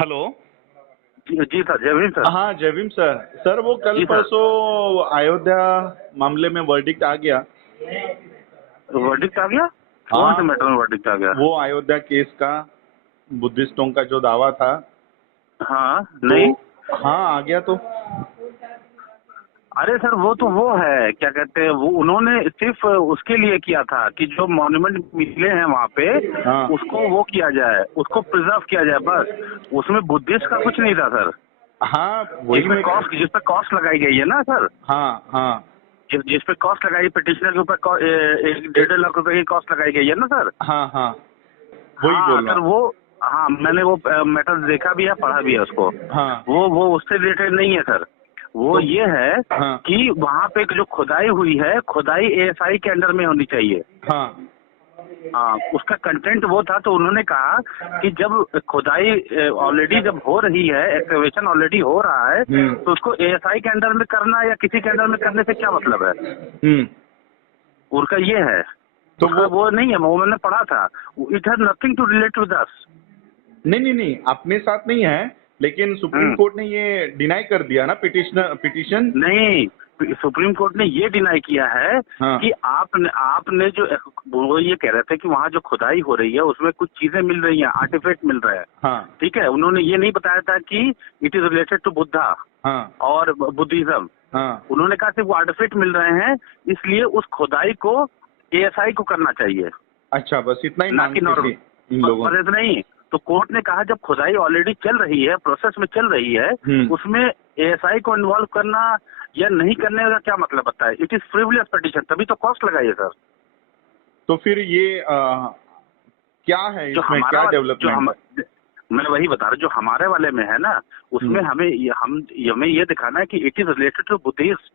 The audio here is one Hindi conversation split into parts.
हेलो। जी सर, जय भीम सर। हाँ, जय भीम सर। सर वो कल जी सर। परसों अयोध्या मामले में वर्डिक्ट आ गया। वर्डिक्ट आ गया? कौन से हाँ, मैटर में वर्डिक्ट आ गया? वो अयोध्या केस का बुद्धिस्टों का जो दावा था। हाँ, तो नहीं। हाँ, आ गया तो। अरे सर, वो तो वो है, क्या कहते हैं, वो उन्होंने सिर्फ उसके लिए किया था कि जो मॉन्यूमेंट मिले हैं वहाँ पे हाँ उसको वो किया जाए, उसको प्रिजर्व किया जाए, बस। उसमें बुद्धिस्ट का कुछ नहीं था सर। हाँ, वही मैं। जिस पे कॉस्ट लगाई गई है ना सर, हाँ हाँ जिस पे कॉस्ट लगाई, पिटिशनर के ऊपर 1.5 लाख रुपए की कॉस्ट लगाई गई है ना सर। हाँ हाँ, वही हाँ बोल रहा सर, हूँ। वो, हाँ मैंने वो मैटर देखा भी है, पढ़ा भी है उसको। हाँ, वो उससे रिलेटेड नहीं है सर। वो तो ये है हाँ कि वहाँ पे जो खुदाई हुई है, खुदाई एएसआई के अंडर में होनी चाहिए। हाँ हाँ, उसका कंटेंट वो था, तो उन्होंने कहा कि जब खुदाई ऑलरेडी जब हो रही है, एक्सकवेशन ऑलरेडी हो रहा है, तो उसको एएसआई के अंडर में करना या किसी के अंडर में करने से क्या मतलब है। हम्म। उनका ये है, तो उसका वो नहीं है, वो मैंने पढ़ा था। It has nothing to relate with us. नहीं नहीं नहीं, अपने साथ नहीं है, लेकिन सुप्रीम हम्म। कोर्ट ने ये डिनाई कर दिया ना पिटीशन। नहीं, सुप्रीम कोर्ट ने ये डिनाई किया है हाँ कि आपने जो, वो ये कह रहे थे कि वहाँ जो खुदाई हो रही है उसमें कुछ चीजें मिल रही हैं, आर्टिफैक्ट मिल रहा है। हाँ ठीक है, उन्होंने ये नहीं बताया था कि it is related to Buddha हाँ और बुद्धिज्म। हाँ। उन्होंने कहा सिर्फ वो आर्टिफैक्ट मिल रहे हैं, इसलिए उस खुदाई को एएसआई को करना चाहिए, अच्छा, बस इतना ही ना कि मांगते थे नॉर्मल। इन लोगों पर ने। इतना ही, तो कोर्ट ने कहा जब खुदाई ऑलरेडी चल रही है, प्रोसेस में चल रही है, उसमें एएसआई को इन्वॉल्व करना या नहीं करने का क्या मतलब बनता है। इट इज फ्रिवलियस पिटीशन, तभी तो कॉस्ट लगाइए सर। तो फिर ये क्या है, जो इसमें हमारा क्या जो डेवलपमेंट हम है? मैं वही बता रहा हूँ, जो हमारे वाले में है ना, उसमें हम्म। हमें ये दिखाना है कि it is related to Buddhist,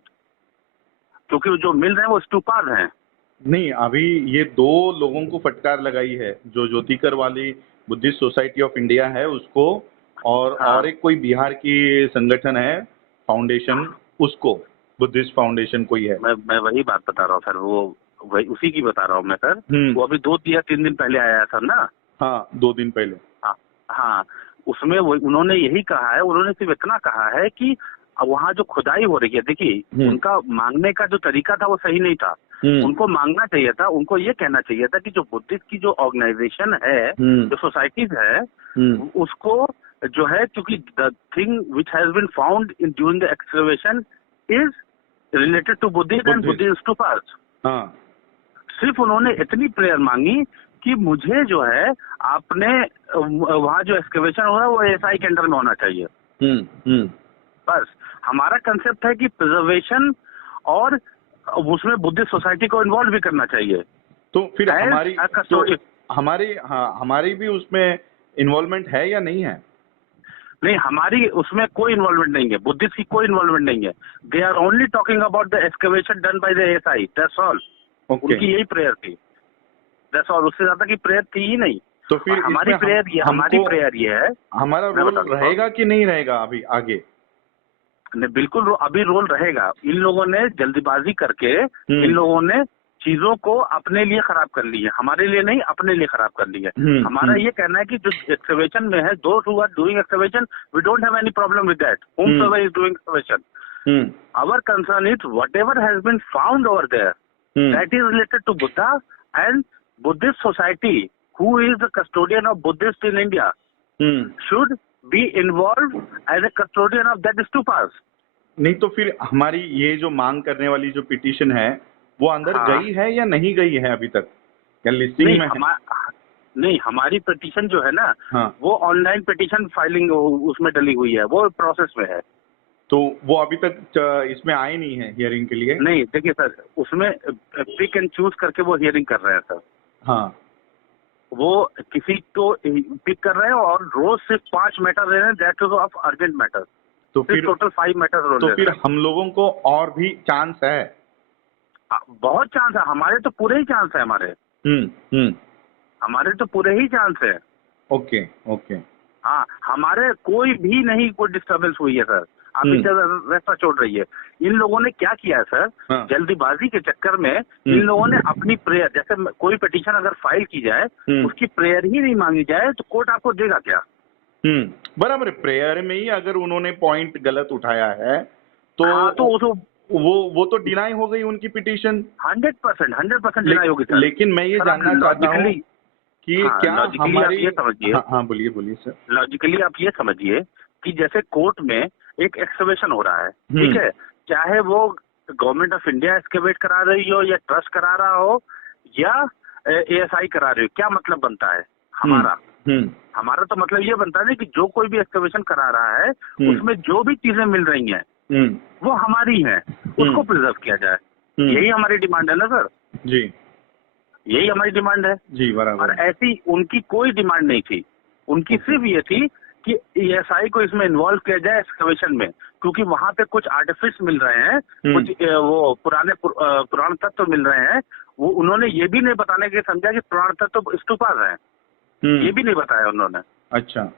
क्योंकि जो मिल रहे हैं वो स्टूपाज हैं। नहीं, अभी ये दो लोगों को फटकार लगाई है, जो ज्योतिकर वाली बुद्धिस्ट सोसाइटी ऑफ इंडिया है उसको, और हाँ, एक कोई बिहार की संगठन है, फाउंडेशन, उसको, बुद्धिस्ट फाउंडेशन कोई है। मैं वही बात बता रहा हूँ सर, वो वही उसी की बता रहा हूँ मैं सर। वो अभी 2 या 3 दिन पहले आया सर ना। हाँ, 2 दिन पहले। हाँ। हाँ, उसमें वो उन्होंने यही कहा है, उन्होंने सिर्फ इतना कहा है कि वहाँ जो खुदाई हो रही है, देखिए उनका मांगने का जो तरीका था वो सही नहीं था। उनको मांगना चाहिए था, उनको ये कहना चाहिए था कि जो बुद्धिस्ट की जो ऑर्गेनाइजेशन है, जो सोसाइटीज है, उसको जो है, क्योंकि the thing which has been found in during the excavation is related to Buddhist and Buddhist. Buddhist stupas. हाँ। सिर्फ उन्होंने इतनी प्रेयर मांगी कि मुझे जो है, आपने वहाँ जो एक्सकवेशन हो रहा है वो एएसआई के अंडर में होना चाहिए, हम्म। बस। हमारा कंसेप्ट है कि प्रिजर्वेशन, और उसमें बुद्धिस्ट सोसाइटी को इन्वॉल्व भी करना चाहिए तो फिर एज हमारी अ तो कस्टोडियन। हमारी, हाँ, हमारी भी उसमें इन्वॉल्वमेंट है या नहीं है? नहीं, हमारी उसमें कोई इन्वॉल्वमेंट नहीं है, बुद्धिस्ट की कोई इन्वॉल्वमेंट नहीं है। They are only talking about the excavation done by the ASI, that's all. Okay. उनकी यही प्रेयर थी, दैट्स ऑल। उससे ज्यादा की प्रेयर थी ही नहीं। तो और फिर इसमें हमारी हमको प्रेयर ये है, हमारा मैं रोल बता देता हूँ। रहेगा कि नहीं रहेगा अभी आगे? नहीं, बिल्कुल अभी रोल रहेगा। इन लोगों ने जल्दबाजी करके, इन हम्म लोगों ने चीजों को अपने लिए खराब कर ली है, हमारे लिए नहीं, अपने लिए खराब कर ली है। हमारा ये कहना है कि जो एक्सकवेशन में है, those who are doing excavation, we don't have any problem with that, whomsoever is doing excavation. Hmm Our concern is whatever has been found over there, that is related to Buddha and Buddhist society, who is the custodian of Buddhist in India, hmm. should be involved as a custodian of that stupas. नहीं, तो फिर हमारी ये जो मांग करने वाली जो पिटीशन है, वो अंदर हाँ, गई है या नहीं गई है अभी तक? क्या लिस्टिंग नहीं में है? नहीं, हमारी पिटीशन जो है ना, हाँ। वो ऑनलाइन पिटीशन फाइलिंग उसमें डली हुई है, वो प्रोसेस में है। तो वो अभी तक इसमें आए नहीं है हियरिंग के लिए? नहीं, देखिए सर, उसमें पिक एंड चूज करके वो हियरिंग कर रहे हैं सर। हाँ। वो किसी को पिक कर रहे हैं और रोज सिर्फ 5 मैटर ले रहे हैं, that is of urgent matter. तो सिर्फ फिर टोटल 5 मैटर रोल तो ले फिर रहे हैं। हम लोगों को और भी चांस है? बहुत चांस है, हमारे तो पूरे ही चांस है, हम्म। हमारे तो पूरे ही चांस है। Okay okay. हाँ, हमारे कोई भी नहीं, कोई डिस्टर्बेंस हुई है सर। आप इसे वैसा छोड़ रही है। इन लोगों ने क्या किया है सर, हाँ। जल्दीबाजी के चक्कर में इन लोगों ने अपनी प्रेयर, जैसे कोई पिटीशन अगर फाइल की जाए, उसकी प्रेयर ही नहीं मांगी जाए, तो कोर्ट आपको देगा क्या? बराबर है। प्रेयर में ही अगर उन्होंने पॉइंट गलत उठाया है तो हाँ, तो वो तो डिनाई हो गई उनकी पिटीशन। 100% डिनाई होगी सर। लेकिन मैं ये सर, आप जानना चाहता हूँ लॉजिकली, कि हाँ, क्या लॉजिकली आप हमारी। ये समझिए, हाँ हाँ, बोलिए बोलिए सर। लॉजिकली आप ये समझिए कि जैसे कोर्ट में एक एक्सकवेशन हो रहा है, हम्म। ठीक है, चाहे वो गवर्नमेंट ऑफ इंडिया एक्सकवेट करा रही हो या ट्रस्ट करा रहा हो या एएसआई करा रही हो, क्या मतलब बनता है हमारा? हमारा तो मतलब ये बनता है ना कि जो कोई भी एक्सकवेशन करा रहा है उसमें जो भी चीजें मिल रही हैं वो हमारी हैं, उसको प्रिजर्व किया जाए। यही हमारी डिमांड है ना सर? जी, यही हमारी डिमांड है। जी बराबर। और ऐसी उनकी कोई डिमांड नहीं थी, उनकी सिर्फ ये थी कि एएसआई को इसमें इन्वॉल्व किया जाए एक्सकवेशन में, क्योंकि वहां पे कुछ आर्टिफिक्स मिल रहे हैं, कुछ वो पुराण तत्व मिल रहे हैं। वो उन्होंने ये भी नहीं बताने के समझा कि पुराण तत्व स्तूपास हैं, ये भी नहीं बताया उन्होंने। अच्छा।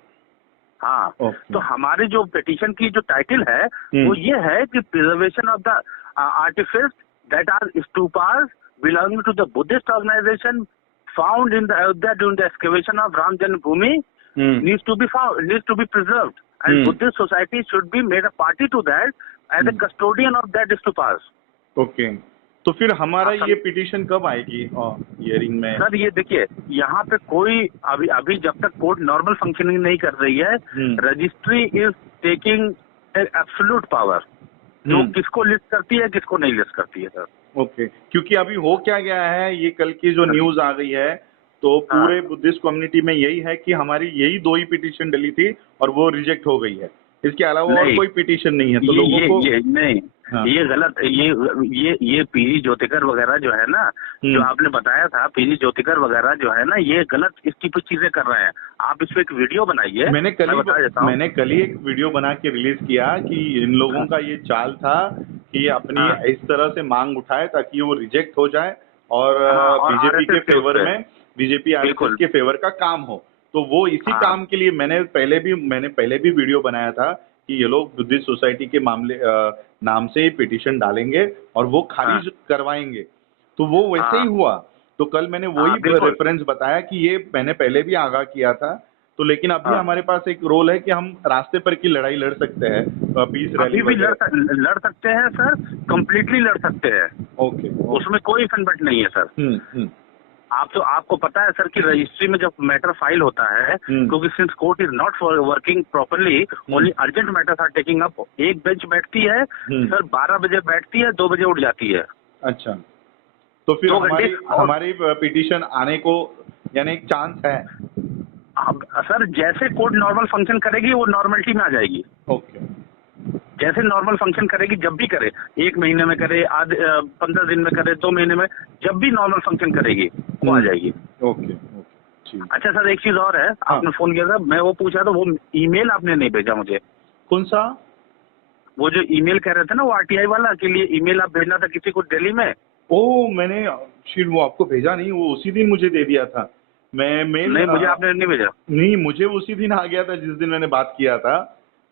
हाँ, ओके। तो हमारी जो पिटीशन की जो टाइटल है वो ये है कि preservation of the artefacts that are stupas belonging to the Buddhist organization found in the Ayodhya during the excavation of Ram Janmabhoomi needs to be preserved, and Buddhist society should be made a party to that as a custodian of that stupas. Okay, तो फिर हमारा ये पिटीशन कब आएगी हियरिंग में? सर ये देखिए, यहाँ पे कोई अभी जब तक कोर्ट नॉर्मल फंक्शनिंग नहीं कर रही है, registry is taking absolute power, जो किसको लिस्ट करती है किसको नहीं लिस्ट करती है सर। ओके, क्योंकि अभी हो क्या गया है, ये कल की जो न्यूज आ गई है तो पूरे बुद्धिस्ट कम्युनिटी में यही है कि हमारी यही 2 ही पिटीशन डली थी और वो रिजेक्ट हो गई है, इसके अलावा और कोई पिटीशन नहीं है। तो लोगों को नहीं, ये गलत, ये पीजी ज्योतिकर वगैरह जो है ना, जो आपने बताया था पीजी ज्योतिकर वगैरह जो है ना, ये गलत इसकी कुछ चीजें कर रहे हैं। आप इस पे एक वीडियो बनाइए। मैंने कल ही एक वीडियो बना के रिलीज किया कि इन लोगों का ये चाल था कि अपनी इस तरह से मांग उठाए ताकि वो रिजेक्ट हो जाए और बीजेपी के फेवर में, बीजेपी आरएसएस के फेवर का काम हो। तो वो इसी काम के लिए मैंने पहले भी वीडियो बनाया था कि ये लोग बुद्धिस्ट सोसाइटी के मामले नाम से ही पिटीशन डालेंगे और वो खारिज करवाएंगे। तो वो वैसे ही हुआ। तो कल मैंने वही रेफरेंस बताया कि ये मैंने पहले भी आगाह किया था। तो लेकिन अभी हमारे पास एक रोल है कि हम रास्ते पर की लड़ाई लड़ सकते हैं, पीस रैली भी लड़ सकते हैं सर, कंप्लीटली लड़ सकते हैं। ओके, उसमें कोई फनबट नहीं है सर। आपको पता है सर कि रजिस्ट्री में जब मैटर फाइल होता है, क्योंकि since court is not working properly, only urgent matters are taking up. एक बेंच बैठती है सर, 12 बजे बैठती है, 2 बजे उठ जाती है। अच्छा, तो फिर हमारी पिटीशन आने को यानी एक चांस है? सर जैसे कोर्ट नॉर्मल फंक्शन करेगी वो नॉर्मलिटी में आ जाएगी। ओके, जैसे नॉर्मल फंक्शन करेगी, जब भी करे, 1 महीने में करे, 15 दिन में करे, 2 महीने में, जब भी नॉर्मल फंक्शन करेगी वो आ जाएगी। ओके, अच्छा सर, एक चीज और है, आपने फोन किया था, मैं वो पूछा था, वो ईमेल आपने नहीं भेजा मुझे। कौन सा? वो जो ईमेल कह रहे थे ना, वो आरटीआई वाला के लिए ईमेल आप भेजना था किसी को दिल्ली में। मैंने शिट वो आपको भेजा नहीं, वो उसी दिन मुझे दे दिया था। मैं मेल नहीं, मुझे आपने नहीं भेजा। नहीं, मुझे उसी दिन आ गया था जिस दिन मैंने बात किया था।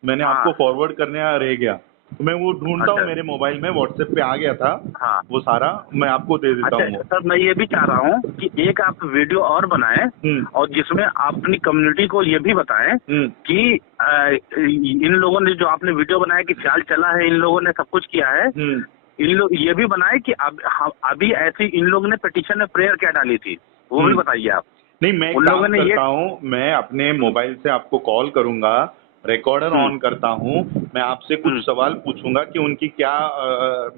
मैंने आपको फॉरवर्ड करने रह गया, तो मैं वो ढूंढता हूँ मेरे मोबाइल में, व्हाट्सएप पे आ गया था। वो सारा मैं आपको दे देता हूँ। सर मैं ये भी चाह रहा हूँ कि एक आप वीडियो और बनाएं और जिसमें अपनी कम्युनिटी को ये भी बताएं कि इन लोगों ने जो आपने वीडियो बनाया कि चाल चला है, इन लोगों ने सब कुछ किया है। इन लोग ये भी बनाए कि अभी ऐसी इन लोगों ने पिटीशन में प्रेयर क्या डाली थी, वो भी बताइए आप। नहीं, मैं काम करता हूँ, मैं अपने मोबाइल से आपको कॉल करूंगा, रिकॉर्डर ऑन करता हूँ, मैं आपसे कुछ सवाल पूछूंगा कि उनकी क्या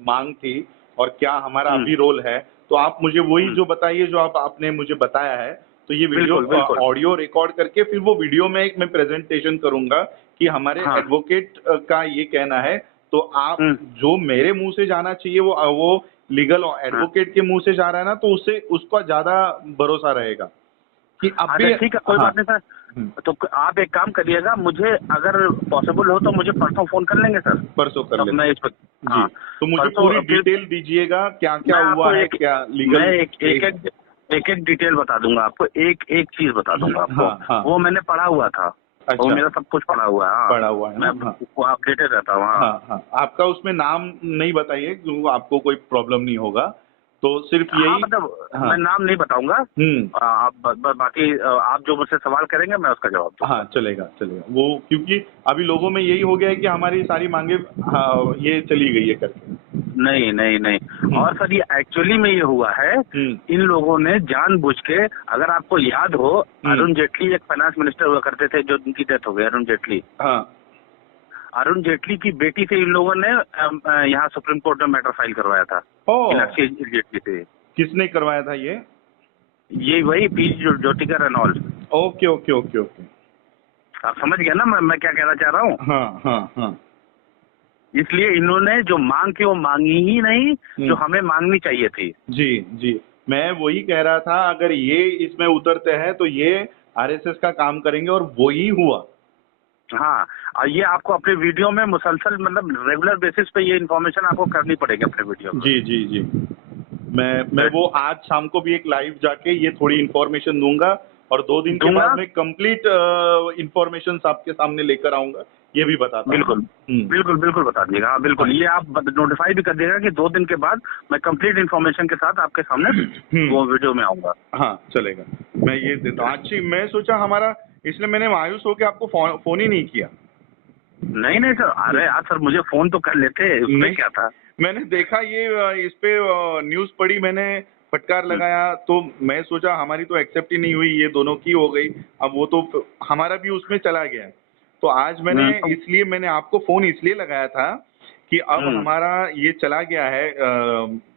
मांग थी और क्या हमारा अभी रोल है। तो आप मुझे वही जो बताइए जो आपने मुझे बताया है। तो ये वीडियो ऑडियो रिकॉर्ड करके फिर वो वीडियो में मैं प्रेजेंटेशन करूंगा कि हमारे एडवोकेट का ये कहना है। तो आप जो मेरे मुंह से जाना चाहिए वो लीगल एडवोकेट के मुंह से जा रहा है ना, तो उससे उसका ज्यादा भरोसा रहेगा कि अब भी। ठीक है, कोई बात नहीं सर। तो आप एक काम करिएगा, मुझे अगर पॉसिबल हो तो मुझे परसों फोन कर लेंगे सर। परसों कर लेंगे। मैं इस पर जी, तो मुझे पूरी डिटेल दीजिएगा, क्या क्या हुआ है, क्या लीगल। मैं एक डिटेल बता दूंगा आपको, एक चीज बता दूंगा आपको। वो मैंने पढ़ा हुआ था। अच्छा, वो मेरा सब कुछ पढ़ा हुआ है। पढ़ा हुआ है, मैं अपडेटेड रहता हूँ। आपका उसमें नाम नहीं बताइए, आपको कोई प्रॉब्लम नहीं होगा। तो सिर्फ हाँ, यही। मतलब हाँ मैं नाम नहीं बताऊंगा। आप बाकी आप जो मुझसे सवाल करेंगे मैं उसका जवाब दूंगा। हाँ, चलेगा चलेगा वो, क्योंकि अभी लोगों में यही हो गया है कि हमारी सारी मांगे ये चली गई है करके। नहीं नहीं नहीं, और सर ये एक्चुअली में ये हुआ है, इन लोगों ने जानबूझ के, अगर आपको याद हो, अरुण जेटली एक फाइनेंस मिनिस्टर हुआ करते थे जो उनकी डेथ हो गई, अरुण जेटली। हाँ, अरुण जेटली की बेटी से इन लोगों ने यहाँ सुप्रीम कोर्ट में मैटर फाइल करवाया था, मीनाक्षी जेटली से। किसने करवाया था ये वही P Jyotika Ranaul. Okay okay okay okay. आप समझ गए ना मैं क्या कहना चाह रहा हूँ। हाँ हाँ हाँ। इसलिए इन्होंने जो मांग की वो मांगी ही नहीं जो हमें मांगनी चाहिए थी। जी जी, मैं वही कह रहा था, अगर ये इसमें उतरते हैं तो ये आरएसएस का काम करेंगे, और वही हुआ। हाँ, और ये आपको अपने वीडियो में मुसलसल, मतलब रेगुलर बेसिस पे ये इन्फॉर्मेशन आपको करनी पड़ेगी अपने वीडियो में। जी जी जी, मैं वो आज शाम को भी एक लाइव जाके ये थोड़ी इन्फॉर्मेशन दूंगा, और 2 दिन के बाद में कंप्लीट इन्फॉर्मेशन आपके सामने लेकर आऊंगा, ये भी बताता हूँ। बिल्कुल बिल्कुल बिल्कुल बता दीजिएगा। हाँ बिल्कुल, ये आप नोटिफाई भी कर देगा कि 2 दिन के बाद मैं कंप्लीट इन्फॉर्मेशन के साथ आपके सामने वो वीडियो में आऊंगा। हाँ चलेगा, मैं ये देता हूँ। अच्छी, मैं सोचा हमारा, इसलिए मैंने मायूस होकर आपको फोन ही नहीं किया। नहीं नहीं सर, अरे यार सर मुझे फोन तो कर लेते, उसमें क्या था। मैंने देखा ये इस पे न्यूज पढ़ी, मैंने फटकार लगाया, तो मैं सोचा हमारी तो एक्सेप्ट ही नहीं हुई, ये दोनों की हो गई, अब वो तो हमारा भी उसमें चला गया। तो आज मैंने इसलिए मैंने आपको फोन इसलिए लगाया था कि अब हमारा ये चला गया है,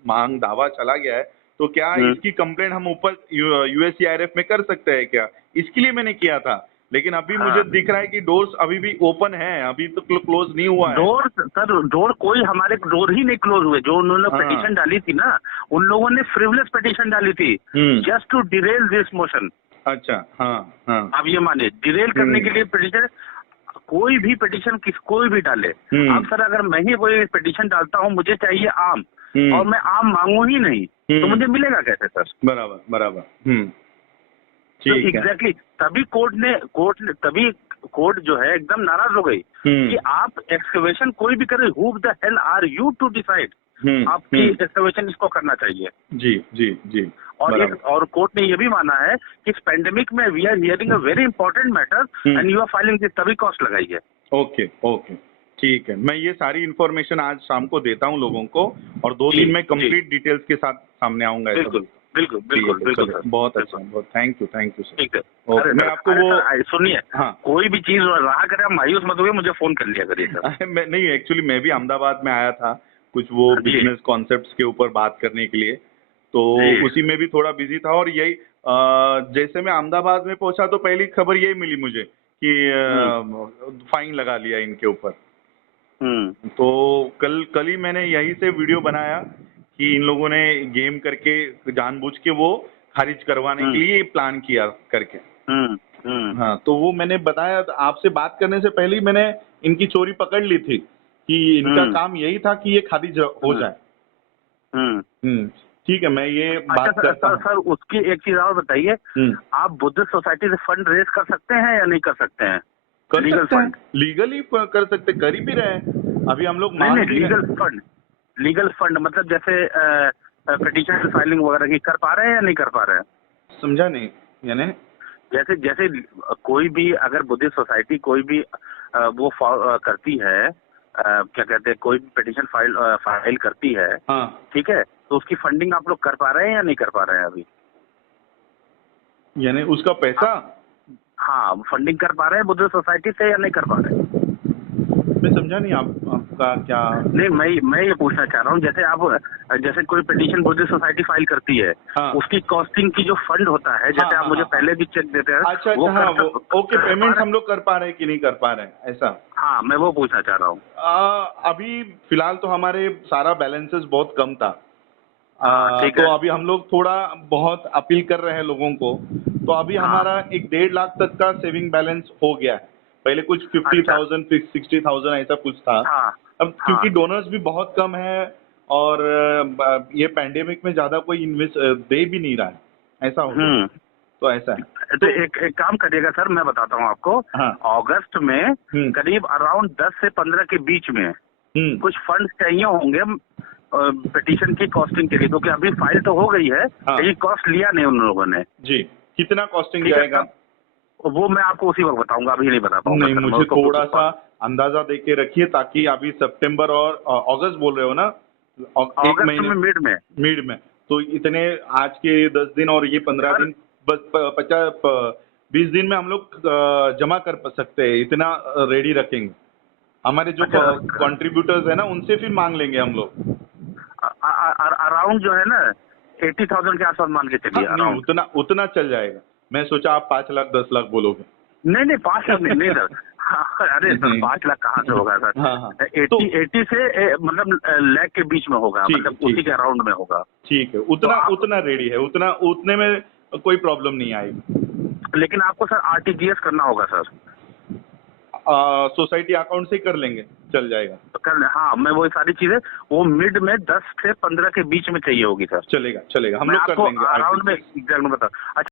मांग दावा चला गया है, तो क्या इसकी कंप्लेंट हम ऊपर यूएससीआईआरएफ में कर सकते हैं क्या, इसके लिए मैंने किया था। लेकिन अभी मुझे दिख रहा है कि डोर्स अभी भी ओपन है, अभी तो क्लोज नहीं हुआ है। डोर कोई हमारे डोर ही नहीं क्लोज हुए। जो उन्होंने पिटीशन डाली थी ना, उन लोगों ने फ्रिवलेस पिटीशन डाली थी, just to derail this motion. अच्छा, हाँ हाँ। आप ये माने, डिरेल करने के लिए पिटीशन, कोई भी पिटीशन कोई भी डाले। अब सर अगर मैं ही कोई पिटीशन डालता हूँ, मुझे चाहिए आम, और मैं आम मांगू ही नहीं, तो मुझे मिलेगा कैसे सर। बराबर बराबर। तो एग्जैक्टली तभी कोर्ट जो है एकदम नाराज हो गई कि आप एक्सकवेशन कोई भी करे, who the hell are you to decide आपकी एक्सकवेशन इसको करना चाहिए। जी जी जी। और कोर्ट ने ये भी माना है कि इस पेंडेमिक में we are hearing a very important matter and you are filing this, तभी कॉस्ट लगाई है। ओके ओके, ठीक है, मैं ये सारी इन्फॉर्मेशन आज शाम को देता हूँ लोगों को, और 2 दिन में कंप्लीट डिटेल्स के साथ सामने आऊंगा। बिल्कुल बिल्कुल बिल्कुल बिल्कुल, बहुत अच्छा, बहुत थैंक यू सर। ठीक है, मैं आपको वो सुनिए, हाँ, कोई भी चीज रहा करे आप मायूस मत होइए, मुझे फोन कर लिया करिए सर। नहीं, एक्चुअली मैं भी अहमदाबाद में आया था कुछ वो बिजनेस कॉन्सेप्ट्स के ऊपर बात करने के लिए, तो उसी में भी थोड़ा बिजी था, और यही जैसे मैं अहमदाबाद में पहुंचा तो पहली खबर यही मिली मुझे कि फाइन लगा लिया इनके ऊपर। तो कल ही मैंने यही से वीडियो बनाया कि इन लोगों ने गेम करके जानबूझ के वो खारिज करवाने के लिए प्लान किया करके। हाँ, तो वो मैंने बताया, आपसे बात करने से पहले ही मैंने इनकी चोरी पकड़ ली थी कि इनका काम यही था कि ये खारिज हो जाए। ठीक है, मैं ये बात करता हूँ। सर उसकी एक चीज और बताइए, आप बुद्धिस्ट सोसाइटी से फंड रेज कर सकते हैं या नहीं कर सकते हैं? लीगली कर सकते, कर ही भी रहे हैं अभी हम लोग। लीगल फंड मतलब जैसे पिटीशन फाइलिंग वगैरह की कर पा रहे हैं या नहीं कर पा रहे हैं? समझा नहीं, यानी जैसे कोई भी अगर बुद्धिस्ट सोसाइटी कोई भी वो करती है, क्या कहते हैं, कोई पिटीशन फाइल करती है, ठीक है, तो उसकी फंडिंग आप लोग कर पा रहे हैं या नहीं कर पा रहे हैं अभी? यानी उसका पैसा? हाँ, फंडिंग कर पा रहे हैं बुद्धिस्ट सोसाइटी से या नहीं कर पा रहे हैं? मैं समझा नहीं आपका क्या। नहीं, मैं ये पूछना चाह रहा हूँ, जैसे कोई पिटीशन बुद्धिस्ट सोसाइटी फाइल करती है, उसकी कॉस्टिंग की जो फंड होता है, जैसे आप मुझे पहले भी चेक देते हैं। अच्छा, ओके, पेमेंट हम लोग कर पा रहे हैं कि नहीं कर पा रहे हैं, ऐसा? हाँ, मैं वो पूछना चाह रहा हूँ। अभी फिलहाल तो हमारे सारा बैलेंसेस बहुत कम था, तो अभी हम लोग थोड़ा बहुत अपील कर रहे हैं लोगों को, तो अभी हमारा 1.5 लाख तक का सेविंग बैलेंस हो गया है। पहले कुछ 50,000 60,000 ऐसा कुछ था। अब क्योंकि डोनर्स भी बहुत कम है, और ये पैंडेमिक में ज्यादा कोई इन्वेस्ट दे भी नहीं रहा है, ऐसा हो गया। तो ऐसा है, तो एक काम करिएगा सर, मैं बताता हूँ आपको। अगस्त में करीब अराउंड 10 से 15 के बीच में कुछ फंड चाहिए होंगे, पिटीशन की कॉस्टिंग के लिए, क्योंकि अभी फाइल तो हो गई है, हाँ। लेकिन कॉस्ट लिया नहीं उन लोगों ने। जी, कितना कॉस्टिंग ठीक है, जाएगा? वो मैं आपको उसी वक्त बताऊंगा, अभी नहीं बता पाऊंगा नहीं, सर, मैं मुझे उसको थोड़ा सा अंदाजा दे के रखिए, ताकि अभी सितंबर और अगस्त बोल रहे हो ना, एक अगस्त महीने में मिड में, तो इतने आज के 10 दिन और ये 15 सर, दिन, बस 20 दिन में हम लोग जमा कर सकते हैं, इतना रेडी रखेंगे। हमारे जो अच्छा, कंट्रीब्यूटर्स है ना, उनसे फिर मांग लेंगे हम लोग। अराउंड जो है ना 80,000 के आसपास मान के चलिए, हाँ, नहीं, अराउंड। उतना चल जाएगा। मैं सोचा आप 5 लाख 10 लाख बोलोगे। नहीं 5 लाख नहीं सर। अरे सर, 5 लाख कहाँ से होगा सर? हाँ, हाँ। 80 से मतलब लाख के बीच में होगा, ठीक, मतलब ठीक। उसी के अराउंड में होगा। ठीक है, तो उतना रेडी है, उतने में कोई प्रॉब्लम नहीं आएगी। लेकिन आपको सर आरटीजीएस करना होगा सर। सोसाइटी अकाउंट से कर लेंगे, चल जाएगा। तो हाँ, मैं वो सारी चीजें वो मिड में 10 से 15 के बीच में चाहिए होगी सर। चलेगा, हम मैं लोग कर आपको लेंगे अराउंड में RTGS। एग्जैक्ट बता। अच्छा,